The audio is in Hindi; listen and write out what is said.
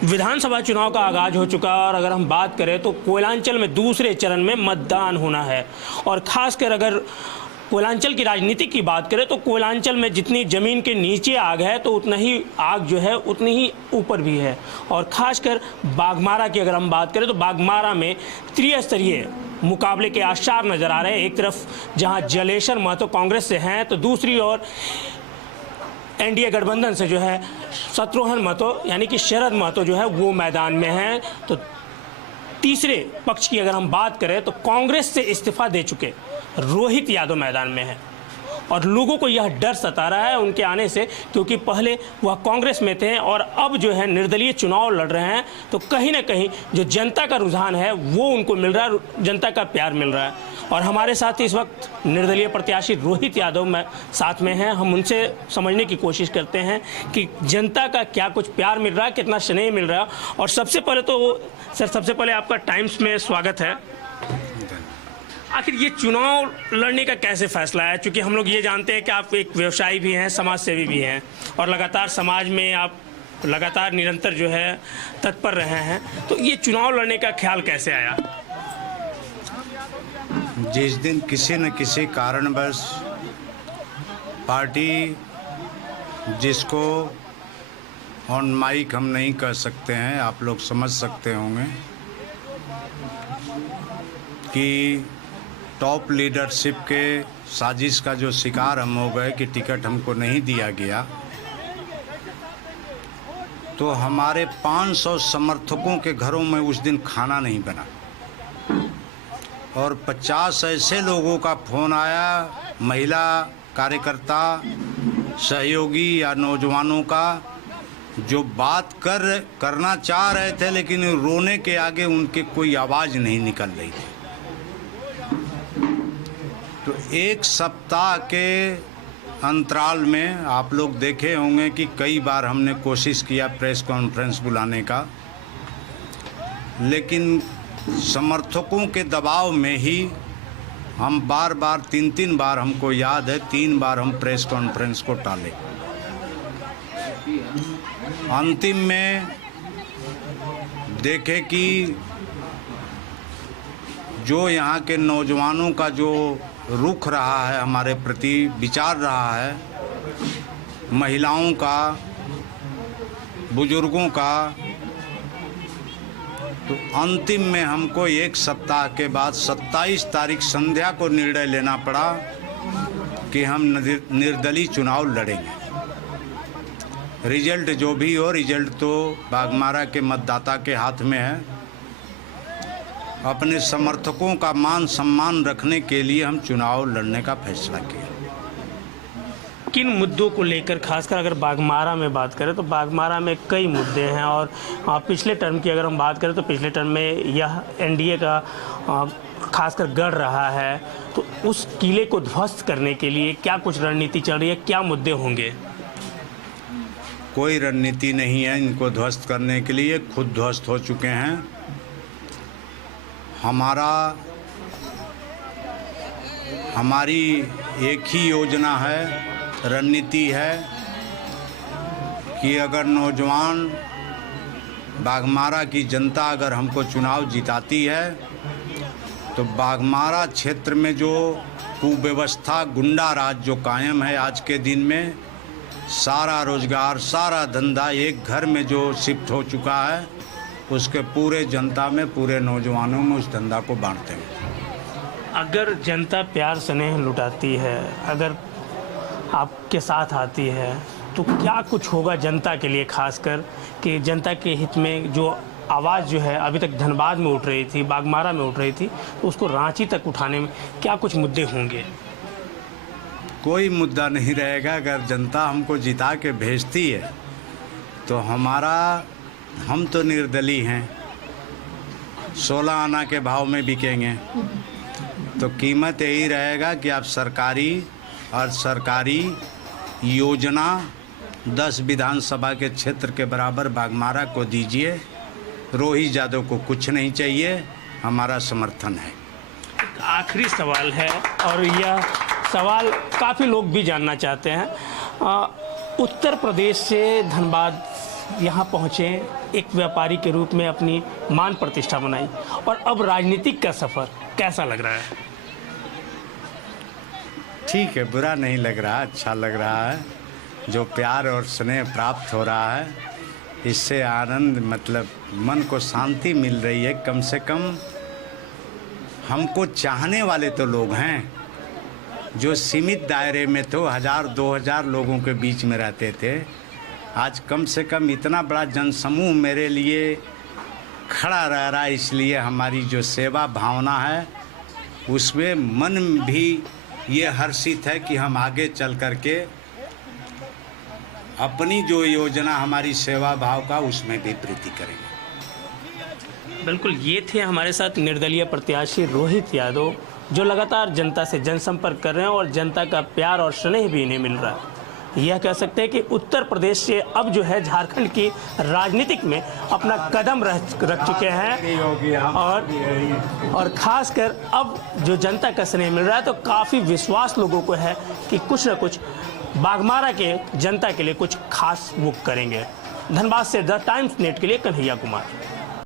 विधानसभा चुनाव का आगाज हो चुका है और अगर हम बात करें तो कोयलांचल में दूसरे चरण में मतदान होना है। और ख़ासकर अगर कोयलांचल की राजनीति की बात करें तो कोयलांचल में जितनी ज़मीन के नीचे आग है तो उतना ही आग जो है उतनी ही ऊपर भी है। और ख़ासकर बाघमारा की अगर हम बात करें तो बाघमारा में त्रिस्तरीय मुकाबले के आसार नज़र आ रहे हैं। एक तरफ जहां जलेश्वर महतो कांग्रेस से हैं तो दूसरी ओर एनडीए गठबंधन से जो है शत्रुघ्न महतो यानी कि शरद महतो जो है वो मैदान में हैं। तो तीसरे पक्ष की अगर हम बात करें तो कांग्रेस से इस्तीफा दे चुके रोहित यादव मैदान में हैं और लोगों को यह डर सता रहा है उनके आने से, क्योंकि पहले वह कांग्रेस में थे और अब जो है निर्दलीय चुनाव लड़ रहे हैं। तो कहीं ना कहीं जो जनता का रुझान है वो उनको मिल रहा है, जनता का प्यार मिल रहा है। और हमारे साथ इस वक्त निर्दलीय प्रत्याशी रोहित यादव में साथ में हैं। हम उनसे समझने की कोशिश करते हैं कि जनता का क्या कुछ प्यार मिल रहा है, कितना स्नेह मिल रहा है। और सबसे पहले तो सर, सबसे पहले आपका टाइम्स में स्वागत है। आखिर ये चुनाव लड़ने का कैसे फैसला है? क्योंकि हम लोग ये जानते हैं कि आप एक व्यवसायी भी हैं, समाज सेवी भी हैं और लगातार समाज में आप लगातार निरंतर जो है तत्पर रहे हैं। तो ये चुनाव लड़ने का ख्याल कैसे आया? जिस दिन किसी न किसी कारणवश पार्टी, जिसको ऑन माइक हम नहीं कह सकते हैं, आप लोग समझ सकते होंगे कि टॉप लीडरशिप के साजिश का जो शिकार हम हो गए कि टिकट हमको नहीं दिया गया, तो हमारे 500 समर्थकों के घरों में उस दिन खाना नहीं बना और 50 ऐसे लोगों का फ़ोन आया, महिला कार्यकर्ता, सहयोगी या नौजवानों का, जो बात करना चाह रहे थे लेकिन रोने के आगे उनके कोई आवाज़ नहीं निकल रही थी। तो एक सप्ताह के अंतराल में आप लोग देखे होंगे कि कई बार हमने कोशिश किया प्रेस कॉन्फ्रेंस बुलाने का, लेकिन समर्थकों के दबाव में ही हम बार बार 3 बार, हमको याद है 3 बार हम प्रेस कॉन्फ्रेंस को टाले। अंतिम में देखे कि जो यहाँ के नौजवानों का जो रुख रहा है, हमारे प्रति विचार रहा है, महिलाओं का, बुजुर्गों का, तो अंतिम में हमको एक सप्ताह के बाद 27 तारीख संध्या को निर्णय लेना पड़ा कि हम निर्दलीय चुनाव लड़ेंगे। रिजल्ट जो भी हो, रिजल्ट तो बाघमारा के मतदाता के हाथ में है। अपने समर्थकों का मान सम्मान रखने के लिए हम चुनाव लड़ने का फैसला किया। किन मुद्दों को लेकर, खासकर अगर बाघमारा में बात करें तो बाघमारा में कई मुद्दे हैं और पिछले टर्म की अगर हम बात करें तो पिछले टर्म में यह एनडीए का खासकर गढ़ रहा है। तो उस किले को ध्वस्त करने के लिए क्या कुछ रणनीति चल रही है, क्या मुद्दे होंगे? कोई रणनीति नहीं है इनको ध्वस्त करने के लिए, खुद ध्वस्त हो चुके हैं। हमारी एक ही योजना है, रणनीति है कि अगर नौजवान बाघमारा की जनता अगर हमको चुनाव जिताती है तो बाघमारा क्षेत्र में जो कुव्यवस्था, गुंडा राज जो कायम है आज के दिन में, सारा रोजगार, सारा धंधा एक घर में जो शिफ्ट हो चुका है, उसके पूरे जनता में, पूरे नौजवानों में उस धंधा को बांटते हैं। अगर जनता प्यार स्नेह लुटाती है, अगर आपके साथ आती है, तो क्या कुछ होगा जनता के लिए, खासकर कि जनता के हित में जो आवाज़ जो है अभी तक धनबाद में उठ रही थी, बाघमारा में उठ रही थी, तो उसको रांची तक उठाने में क्या कुछ मुद्दे होंगे? कोई मुद्दा नहीं रहेगा। अगर जनता हमको जिता के भेजती है तो हम तो निर्दलीय हैं, 16 आना के भाव में बिकेंगे। तो कीमत यही रहेगा कि आप सरकारी योजना 10 विधानसभा के क्षेत्र के बराबर बाघमारा को दीजिए। रोहित यादव को कुछ नहीं चाहिए, हमारा समर्थन है। आखिरी सवाल है और यह सवाल काफ़ी लोग भी जानना चाहते हैं। उत्तर प्रदेश से धनबाद यहाँ पहुँचे, एक व्यापारी के रूप में अपनी मान प्रतिष्ठा बनाई, और अब राजनीतिक का सफ़र कैसा लग रहा है? ठीक है, बुरा नहीं लग रहा, अच्छा लग रहा है। जो प्यार और स्नेह प्राप्त हो रहा है, इससे आनंद, मतलब मन को शांति मिल रही है। कम से कम हमको चाहने वाले तो लोग हैं, जो सीमित दायरे में तो 1000-2000 लोगों के बीच में रहते थे, आज कम से कम इतना बड़ा जनसमूह मेरे लिए खड़ा रह रहा है। इसलिए हमारी जो सेवा भावना है उसमें मन भी ये हर्षित है कि हम आगे चल कर के अपनी जो योजना हमारी सेवा भाव का, उसमें भी वृद्धि करेंगे। बिल्कुल, ये थे हमारे साथ निर्दलीय प्रत्याशी रोहित यादव, जो लगातार जनता से जनसंपर्क कर रहे हैं और जनता का प्यार और स्नेह भी इन्हें मिल रहा है। यह कह सकते हैं कि उत्तर प्रदेश से अब जो है झारखंड की राजनीतिक में अपना कदम रख चुके हैं, और ख़ासकर अब जो जनता का स्नेह मिल रहा है, तो काफ़ी विश्वास लोगों को है कि कुछ न कुछ बाघमारा के जनता के लिए कुछ खास वो करेंगे। धनबाद से द टाइम्स नेट के लिए कन्हैया कुमार।